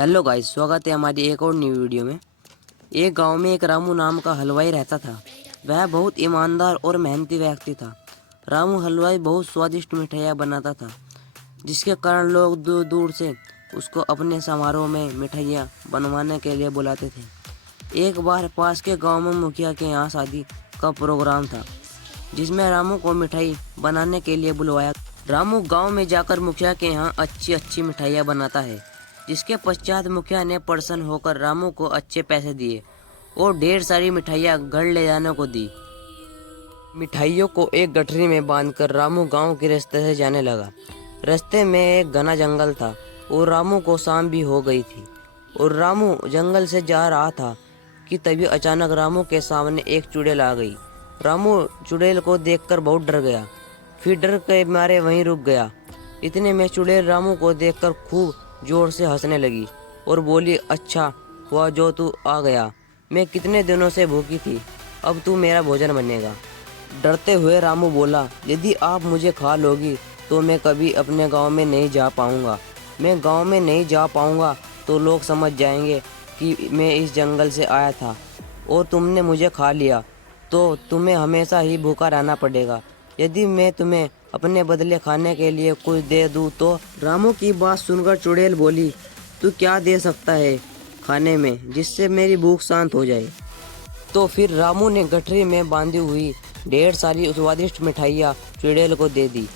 Hello guys, स्वागत है हमारी एक और न्यू वीडियो में। एक गांव में एक रामू नाम का हलवाई रहता था। वह बहुत ईमानदार और मेहनती व्यक्ति था। रामू हलवाई बहुत स्वादिष्ट मिठाइयाँ बनाता था, जिसके कारण लोग दूर दूर से उसको अपने समारोह में मिठाइयाँ बनवाने के लिए बुलाते थे। एक बार पास के गांव में मुखिया के यहाँ शादी का प्रोग्राम था, जिसमें रामू को मिठाई बनाने के लिए बुलवाया। रामू गांव में जाकर मुखिया के यहाँ अच्छी अच्छी मिठाइयाँ बनाता है, जिसके पश्चात मुखिया ने प्रसन्न होकर रामू को अच्छे पैसे दिए और ढेर सारी मिठाइयाँ घर ले जाने को दी। मिठाइयों को एक गठरी में बांधकर रामू गांव के रास्ते से जाने लगा। रास्ते में एक घना जंगल था और रामू को शाम भी हो गई थी और रामू जंगल से जा रहा था कि तभी अचानक रामू के सामने एक चुड़ैल आ गई। रामू चुड़ैल को देखकर बहुत डर गया, फिर डर के मारे वहीं रुक गया। इतने में चुड़ैल रामू को देखकर खूब जोर से हंसने लगी और बोली, अच्छा हुआ जो तू आ गया। मैं कितने दिनों से भूखी थी, अब तू मेरा भोजन बनेगा। डरते हुए रामू बोला, यदि आप मुझे खा लोगी तो मैं कभी अपने गांव में नहीं जा पाऊंगा। मैं गांव में नहीं जा पाऊंगा तो लोग समझ जाएंगे कि मैं इस जंगल से आया था और तुमने मुझे खा लिया तो तुम्हें हमेशा ही भूखा रहना पड़ेगा। यदि मैं तुम्हें अपने बदले खाने के लिए कुछ दे दूं तो। रामू की बात सुनकर चुड़ैल बोली, तू क्या दे सकता है खाने में जिससे मेरी भूख शांत हो जाए। तो फिर रामू ने गठरी में बांधी हुई ढेर सारी स्वादिष्ट मिठाइयाँ चुड़ैल को दे दी।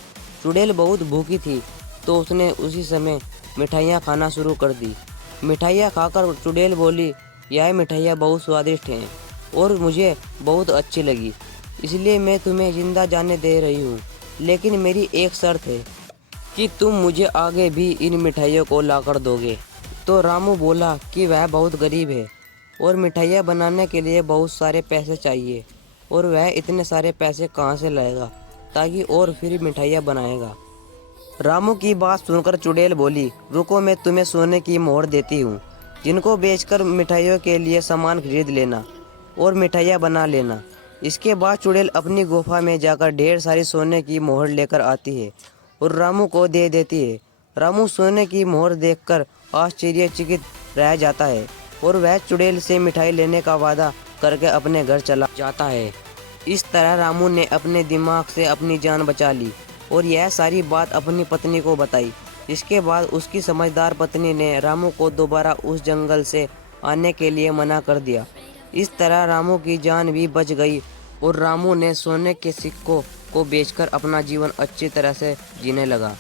चुड़ैल बहुत भूखी थी तो उसने उसी समय मिठाइयाँ खाना शुरू कर दी। मिठाइयाँ खाकर चुड़ैल बोली, यह मिठाइयाँ बहुत स्वादिष्ट हैं और मुझे बहुत अच्छी लगी, इसलिए मैं तुम्हें जिंदा जाने दे रही हूँ, लेकिन मेरी एक शर्त है कि तुम मुझे आगे भी इन मिठाइयों को लाकर दोगे। तो रामू बोला कि वह बहुत गरीब है और मिठाइयाँ बनाने के लिए बहुत सारे पैसे चाहिए और वह इतने सारे पैसे कहाँ से लाएगा ताकि और फिर मिठाइयाँ बनाएगा। रामू की बात सुनकर चुड़ैल बोली, रुको, मैं तुम्हें सोने की मोहर देती हूँ, जिनको बेचकर मिठाइयों के लिए सामान खरीद लेना और मिठाइयाँ बना लेना। इसके बाद चुड़ैल अपनी गुफा में जाकर ढेर सारी सोने की मोहर लेकर आती है और रामू को दे देती है। रामू सोने की मोहर देखकर आश्चर्यचकित रह जाता है और वह चुड़ैल से मिठाई लेने का वादा करके अपने घर चला जाता है। इस तरह रामू ने अपने दिमाग से अपनी जान बचा ली और यह सारी बात अपनी पत्नी को बताई। इसके बाद उसकी समझदार पत्नी ने रामू को दोबारा उस जंगल से आने के लिए मना कर दिया। इस तरह रामू की जान भी बच गई और रामू ने सोने के सिक्कों को बेचकर अपना जीवन अच्छी तरह से जीने लगा।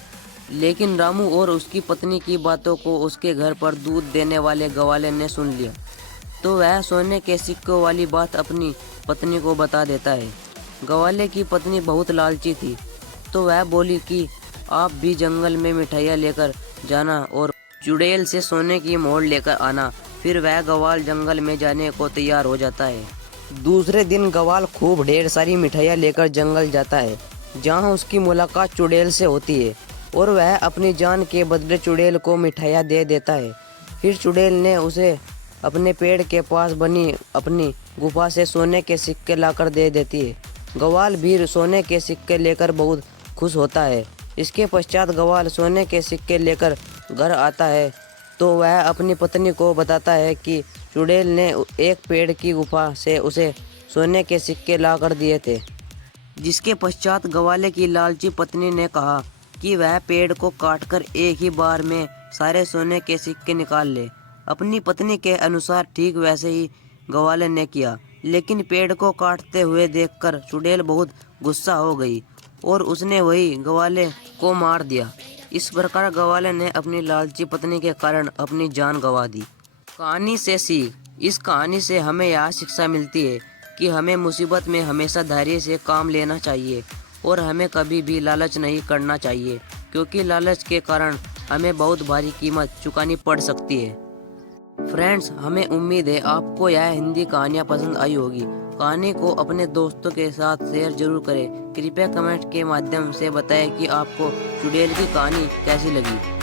लेकिन रामू और उसकी पत्नी की बातों को उसके घर पर दूध देने वाले गवाले ने सुन लिया, तो वह सोने के सिक्कों वाली बात अपनी पत्नी को बता देता है। गवाले की पत्नी बहुत लालची थी, तो वह बोली कि आप भी जंगल में मिठाइयाँ लेकर जाना और चुड़ैल से सोने की मोहर लेकर आना। फिर वह गवाल जंगल में जाने को तैयार हो जाता है। दूसरे दिन गवाल खूब ढेर सारी मिठाइयाँ लेकर जंगल जाता है, जहाँ उसकी मुलाकात चुड़ैल से होती है और वह अपनी जान के बदले चुड़ैल को मिठाइयाँ दे देता है। फिर चुड़ैल ने उसे अपने पेड़ के पास बनी अपनी गुफा से सोने के सिक्के लाकर दे देती है। गवाल भी सोने के सिक्के लेकर बहुत खुश होता है। इसके पश्चात गवाल सोने के सिक्के लेकर घर आता है तो वह अपनी पत्नी को बताता है कि चुड़ैल ने एक पेड़ की गुफा से उसे सोने के सिक्के ला कर दिए थे। जिसके पश्चात गवाले की लालची पत्नी ने कहा कि वह पेड़ को काटकर एक ही बार में सारे सोने के सिक्के निकाल ले। अपनी पत्नी के अनुसार ठीक वैसे ही गवाले ने किया, लेकिन पेड़ को काटते हुए देखकर चुड़ैल बहुत गुस्सा हो गई और उसने वही गवाले को मार दिया। इस प्रकार गवाले ने अपनी लालची पत्नी के कारण अपनी जान गंवा दी। कहानी से सीख। इस कहानी से हमें यह शिक्षा मिलती है कि हमें मुसीबत में हमेशा धैर्य से काम लेना चाहिए और हमें कभी भी लालच नहीं करना चाहिए, क्योंकि लालच के कारण हमें बहुत भारी कीमत चुकानी पड़ सकती है। फ्रेंड्स, हमें उम्मीद है आपको यह हिंदी कहानियाँ पसंद आई होगी। कहानी को अपने दोस्तों के साथ शेयर जरूर करें। कृपया कमेंट के माध्यम से बताएं कि आपको चुड़ैल की कहानी कैसी लगी।